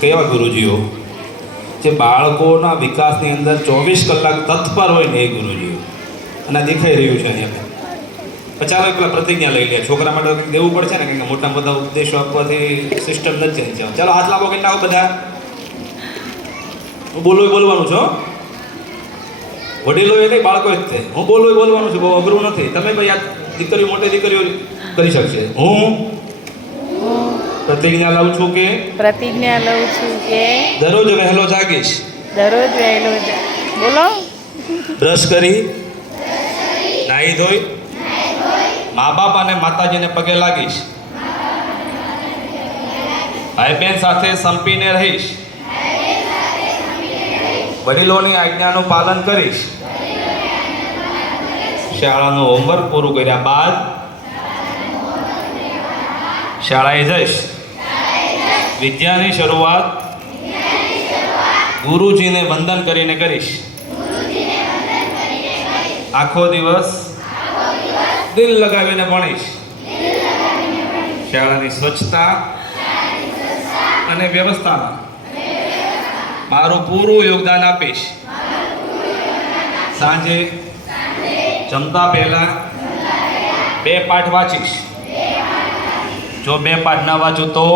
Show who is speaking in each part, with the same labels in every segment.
Speaker 1: કેવા ગુરુજીઓ? જે બાળકોના વિકાસની અંદર ચોવીસ કલાક તત્પર હોય ને એ ગુરુજીઓ. અને દેખાઈ રહ્યું છે અહીંયા. ચાલો પેલા પ્રતિજ્ઞા લઈ લે છોકરા માટે દેવું પડશે ને? કંઈક મોટા મોટા ઉપદેશો આપવાથી સિસ્ટમ નથી ચેન્જ થવાનું. ચાલો હાથ લાવો કેટલા બધા? હું બોલું બોલવાનું છું. વડીલો એ નહીં, બાળકો જ છે. હું બોલું બોલવાનું છું, બહુ અઘરું નથી. તમે ભાઈ આ દીકરીઓ, મોટી દીકરીઓ કરી શકશે. હું? પ્રતિજ્ઞા લઉં છું કે
Speaker 2: પ્રતિજ્ઞા લઉં છું કે
Speaker 1: દરરોજ વહેલો જાગીશ.
Speaker 2: દરરોજ વહેલો બોલો.
Speaker 1: બ્રશ કરી. નાહી ધોઈ. મા બાપ અને માતાજીને પગે લાગીશ. ભાઈ બહેન સાથે સંપીને રહીશ. વડીલોની આજ્ઞાનું પાલન કરીશ. શાળાનું હોમવર્ક પૂરું કર્યા બાદ શાળાએ જઈશ. વિદ્યાની શરૂઆત ગુરુજીને વંદન કરીને કરીશ. આખો દિવસ દિલ લગાવીને ભણીશ. શાળાની સ્વચ્છતા અને વ્યવસ્થામાં મારું પૂરું યોગદાન આપીશ. સાંજે જમતા પહેલા બે પાઠ વાંચીશ. જો બે પાઠ ન વાંચું તો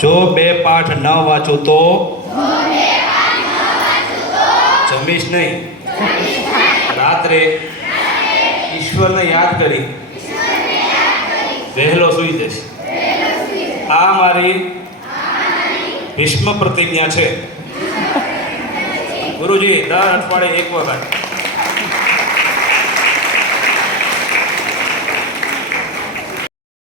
Speaker 1: જો બે પાઠ ન વાંચું તો? જમીશ નહીં. રાત્રે ઈશ્વરને યાદ કરી વહેલો સૂઈ જઈશ. આ મારી ભીષ્મ પ્રતિજ્ઞા છે. ગુરુજી, દર અઠવાડિયે એક વખત.